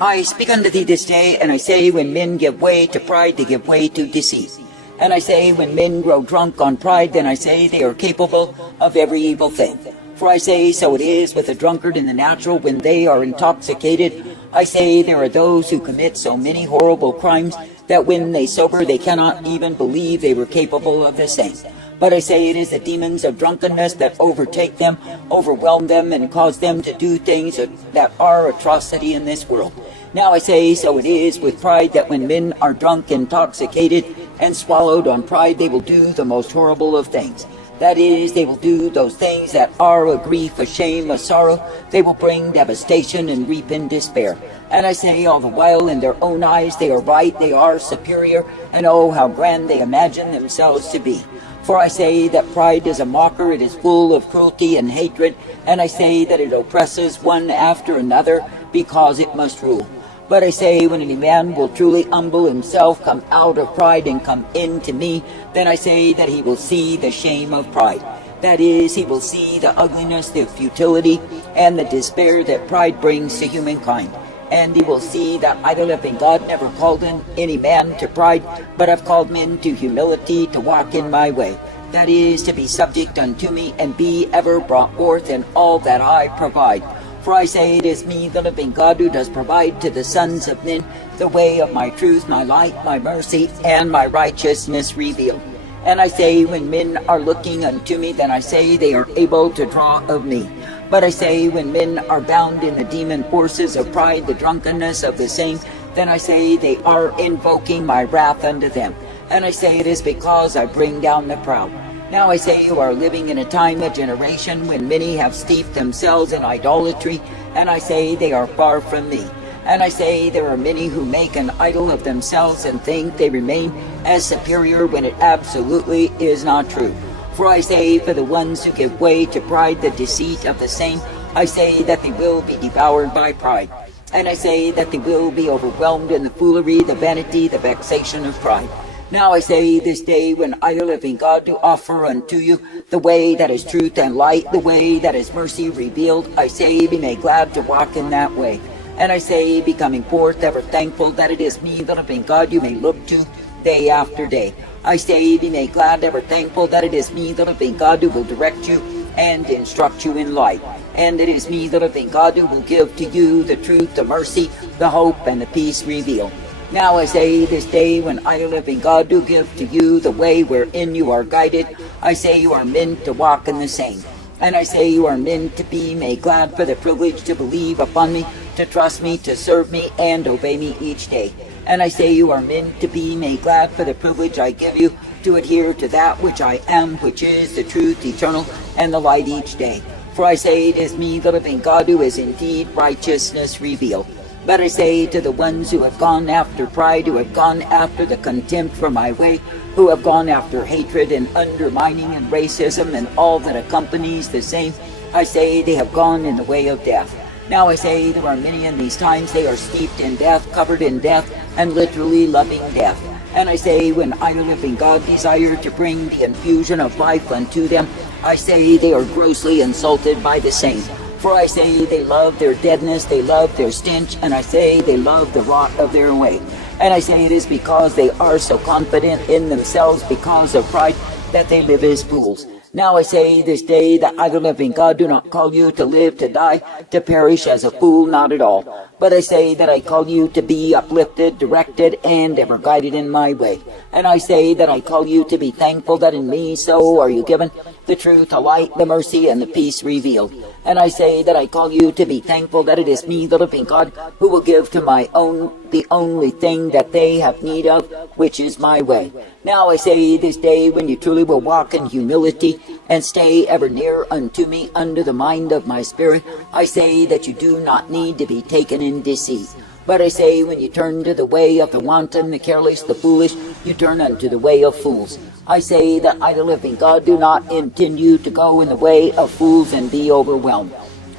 I speak unto thee this day, and I say, when men give way to pride, they give way to deceit. And I say, when men grow drunk on pride, then I say they are capable of every evil thing. For I say, so it is with a drunkard in the natural when they are intoxicated. I say, there are those who commit so many horrible crimes that when they sober, they cannot even believe they were capable of the same. But I say, it is the demons of drunkenness that overtake them, overwhelm them, and cause them to do things that are atrocity in this world. Now I say, so it is with pride, that when men are drunk, intoxicated, and swallowed on pride, they will do the most horrible of things. That is, they will do those things that are a grief, a shame, a sorrow. They will bring devastation and reap in despair. And I say, all the while in their own eyes they are right, they are superior, and oh, how grand they imagine themselves to be. For I say that pride is a mocker, it is full of cruelty and hatred, and I say that it oppresses one after another, because it must rule. But I say, when any man will truly humble himself, come out of pride and come into me, then I say that he will see the shame of pride. That is, he will see the ugliness, the futility, and the despair that pride brings to humankind. And he will see that I, the living God, never called in any man to pride, but have called men to humility, to walk in my way. That is, to be subject unto me, and be ever brought forth in all that I provide. For I say, it is me, the living God, who does provide to the sons of men the way of my truth, my light, my mercy, and my righteousness revealed. And I say, when men are looking unto me, then I say they are able to draw of me. But I say, when men are bound in the demon forces of pride, the drunkenness of the same, then I say they are invoking my wrath unto them. And I say, it is because I bring down the proud. Now I say, you are living in a time, a generation, when many have steeped themselves in idolatry, and I say they are far from me. And I say, there are many who make an idol of themselves and think they remain as superior when it absolutely is not true. For I say, for the ones who give way to pride, the deceit of the same, I say that they will be devoured by pride. And I say that they will be overwhelmed in the foolery, the vanity, the vexation of pride. Now I say this day, when I, the living God, do offer unto you the way that is truth and light, the way that is mercy revealed, I say, be made glad to walk in that way. And I say, be coming forth ever thankful that it is me, the living God, you may look to day after day. I say, be made glad, ever thankful that it is me, the living God, who will direct you and instruct you in light. And it is me, the living God, who will give to you the truth, the mercy, the hope, and the peace revealed. Now I say, this day, when I, the living God, do give to you the way wherein you are guided, I say you are meant to walk in the same. And I say you are meant to be made glad for the privilege to believe upon me, to trust me, to serve me, and obey me each day. And I say you are meant to be made glad for the privilege I give you to adhere to that which I am, which is the truth eternal and the light each day. For I say, it is me, the living God, who is indeed righteousness revealed. But I say to the ones who have gone after pride, who have gone after the contempt for my way, who have gone after hatred and undermining and racism and all that accompanies the same, I say they have gone in the way of death. Now I say there are many in these times, they are steeped in death, covered in death, and literally loving death. And I say, when I, the living God, desire to bring the infusion of life unto them, I say they are grossly insulted by the same. For I say they love their deadness, they love their stench, and I say they love the rot of their way. And I say it is because they are so confident in themselves because of pride that they live as fools. Now I say this day that I, the living God, do not call you to live, to die, to perish as a fool, not at all. But I say that I call you to be uplifted, directed, and ever guided in my way. And I say that I call you to be thankful that in me so are you given the truth, the light, the mercy, and the peace revealed. And I say that I call you to be thankful that it is me, the living God, who will give to my own the only thing that they have need of, which is my way. Now I say this day, when you truly will walk in humility and stay ever near unto me under the mind of my spirit, I say that you do not need to be taken in deceit. But I say, when you turn to the way of the wanton, the careless, the foolish, you turn unto the way of fools. I say that I, the living God, do not intend you to go in the way of fools and be overwhelmed.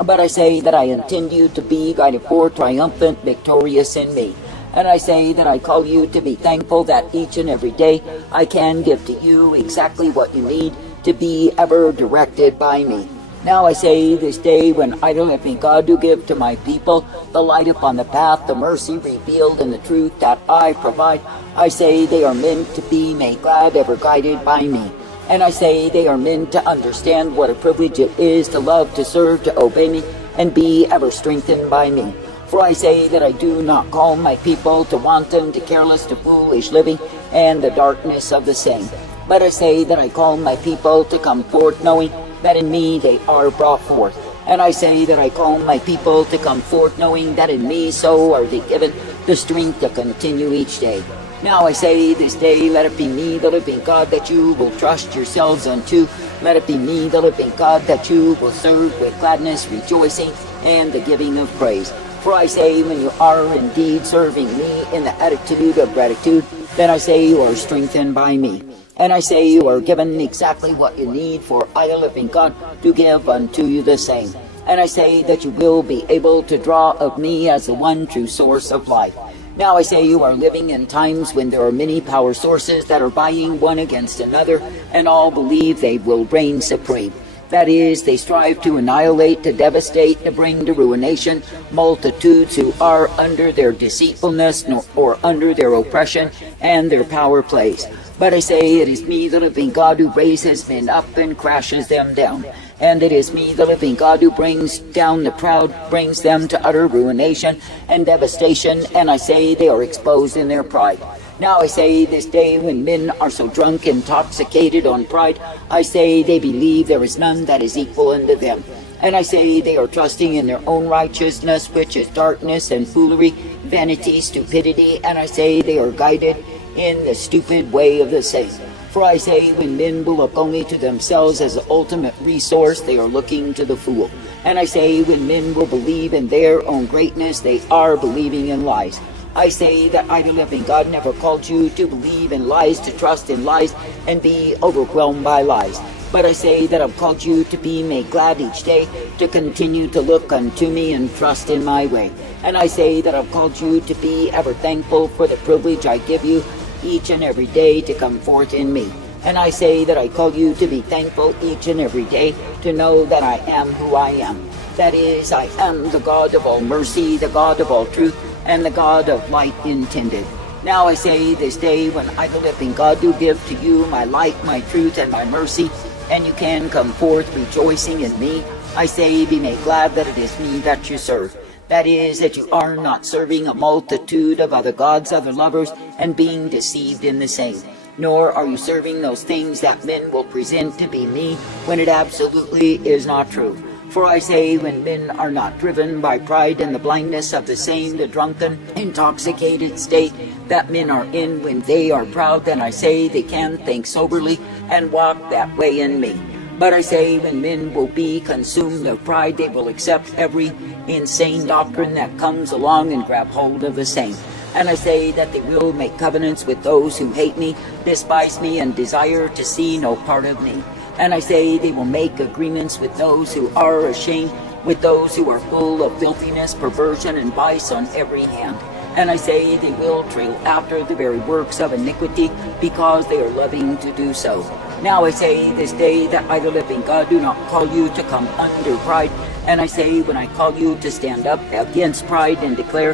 But I say that I intend you to be guided forth triumphant, victorious in me. And I say that I call you to be thankful that each and every day I can give to you exactly what you need to be ever directed by me. Now I say this day, when I don't have any God to give to my people, the light upon the path, the mercy revealed, and the truth that I provide, I say they are meant to be made glad, ever guided by me. And I say they are meant to understand what a privilege it is to love, to serve, to obey me, and be ever strengthened by me. For I say that I do not call my people to wanton, to careless, to foolish living, and the darkness of the same. But I say that I call my people to come forth, knowing that in me they are brought forth. And I say that I call my people to come forth, knowing that in me so are they given the strength to continue each day. Now I say this day, let it be me, the living God, that you will trust yourselves unto. Let it be me, the living God, that you will serve with gladness, rejoicing, and the giving of praise. For I say, when you are indeed serving me in the attitude of gratitude, then I say you are strengthened by me. And I say you are given exactly what you need, for I, the living God, to give unto you the same. And I say that you will be able to draw of me as the one true source of life. Now I say you are living in times when there are many power sources that are vying one against another, and all believe they will reign supreme. That is, they strive to annihilate, to devastate, to bring to ruination multitudes who are under their deceitfulness or under their oppression and their power plays. But I say it is me, the living God, who raises men up and crashes them down. And it is me, the living God, who brings down the proud, brings them to utter ruination and devastation, and I say they are exposed in their pride. Now I say this day, when men are so drunk, intoxicated on pride, I say they believe there is none that is equal unto them. And I say they are trusting in their own righteousness, which is darkness and foolery, vanity, stupidity, and I say they are guided in the stupid way of the same. For I say, when men will look only to themselves as the ultimate resource, they are looking to the fool. And I say, when men will believe in their own greatness, they are believing in lies. I say that I, the living God, never called you to believe in lies, to trust in lies, and be overwhelmed by lies. But I say that I've called you to be made glad each day, to continue to look unto me and trust in my way. And I say that I've called you to be ever thankful for the privilege I give you each and every day to come forth in me. And I say that I call you to be thankful each and every day to know that I am who I am. That is, I am the God of all mercy, the God of all truth, and the God of light intended. Now I say this day, when I, the living God, do give to you my light, my truth, and my mercy, and you can come forth rejoicing in me, I say, be made glad that it is me that you serve. That is, that you are not serving a multitude of other gods, other lovers, and being deceived in the same. Nor are you serving those things that men will present to be me, when it absolutely is not true. For I say, when men are not driven by pride and the blindness of the same, the drunken, intoxicated state that men are in when they are proud, then I say they can think soberly and walk that way in me. But I say, when men will be consumed of pride, they will accept every insane doctrine that comes along and grab hold of the same. And I say that they will make covenants with those who hate me, despise me, and desire to see no part of me. And I say they will make agreements with those who are ashamed, with those who are full of filthiness, perversion, and vice on every hand. And I say they will trail after the very works of iniquity, because they are loving to do so. Now I say this day that I, the living God, do not call you to come under pride. And I say, when I call you to stand up against pride and declare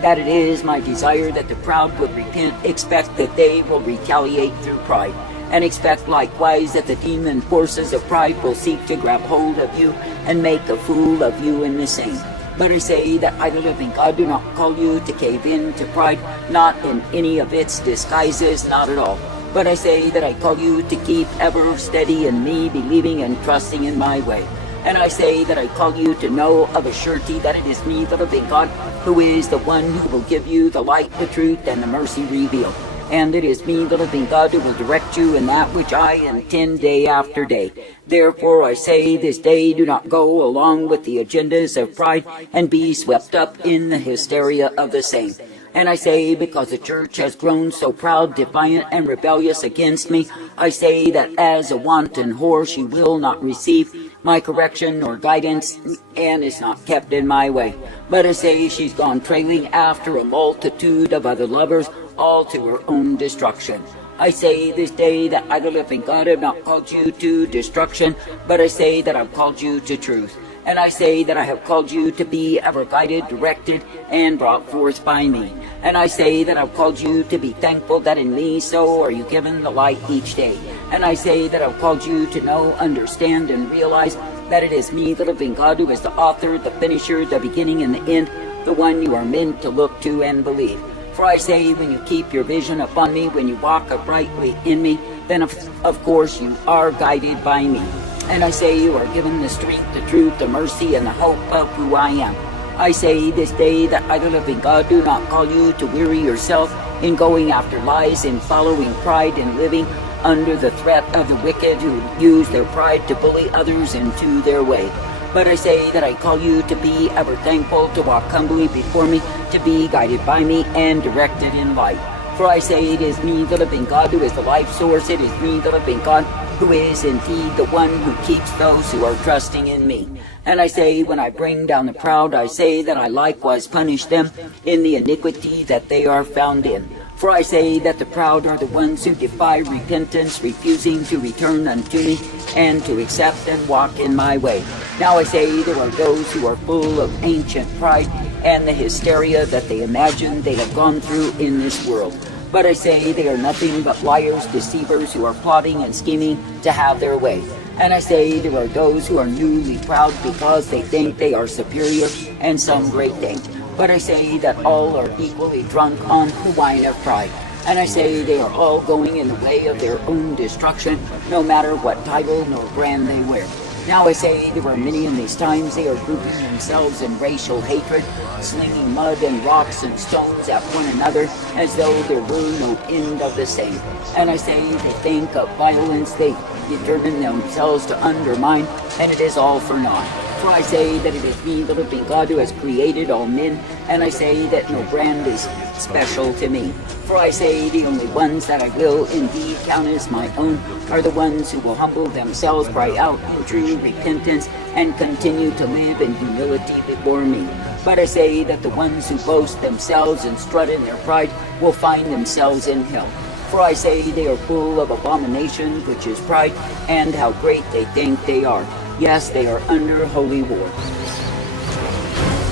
that it is my desire that the proud will repent, expect that they will retaliate through pride. And expect likewise that the demon forces of pride will seek to grab hold of you and make a fool of you in the same. But I say that I, the living God, do not call you to cave in to pride, not in any of its disguises, not at all. But I say that I call you to keep ever steady in me, believing and trusting in my way. And I say that I call you to know of a surety that it is me, the living God, who is the one who will give you the light, the truth, and the mercy revealed. And it is me, the living God, who will direct you in that which I intend day after day. Therefore I say this day, do not go along with the agendas of pride and be swept up in the hysteria of the same. And I say, because the church has grown so proud, defiant, and rebellious against me, I say that as a wanton whore she will not receive my correction or guidance, and is not kept in my way. But I say she's gone trailing after a multitude of other lovers, all to her own destruction. I say this day that I, the living God, have not called you to destruction, but I say that I've called you to truth. And I say that I have called you to be ever guided, directed, and brought forth by me. And I say that I've called you to be thankful that in me so are you given the light each day. And I say that I've called you to know, understand, and realize that it is me, the living God, who is the author, the finisher, the beginning, and the end, the one you are meant to look to and believe. For I say, when you keep your vision upon me, when you walk uprightly in me, then of course you are guided by me. And I say you are given the strength, the truth, the mercy, and the hope of who I am. I say this day that I, the living God, do not call you to weary yourself in going after lies, in following pride, and living under the threat of the wicked who use their pride to bully others into their way. But I say that I call you to be ever thankful, to walk humbly before me, to be guided by me and directed in light. For I say it is me, the living God, who is the life source. It is me, the living God, who is indeed the one who keeps those who are trusting in me. And I say, when I bring down the proud, I say that I likewise punish them in the iniquity that they are found in. For I say that the proud are the ones who defy repentance, refusing to return unto me and to accept and walk in my way. Now I say there are those who are full of ancient pride and the hysteria that they imagine they have gone through in this world. But I say they are nothing but liars, deceivers, who are plotting and scheming to have their way. And I say there are those who are newly proud because they think they are superior and some great thing. But I say that all are equally drunk on the wine of pride. And I say they are all going in the way of their own destruction, no matter what title nor brand they wear. Now I say there are many in these times, they are grouping themselves in racial hatred, slinging mud and rocks and stones at one another, as though there were no end of the same. And I say they think of violence, they determine themselves to undermine, and it is all for naught. For I say that it is me, the living God, who has created all men, and I say that no brand is special to me. For I say the only ones that I will indeed count as my own are the ones who will humble themselves, cry out in true repentance, and continue to live in humility before me. But I say that the ones who boast themselves and strut in their pride will find themselves in hell. For I say they are full of abomination, which is pride, and how great they think they are. Yes, they are under holy war.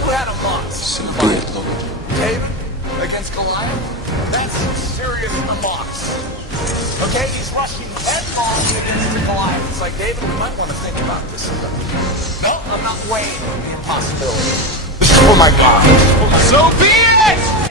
Who had a mox? So be it, Lord. David against Goliath? That's serious mox. Okay, he's rushing headlong against the Goliath. It's like, David, we might want to think about this. No, I'm not weighing the impossibility. This is for my God. So be it!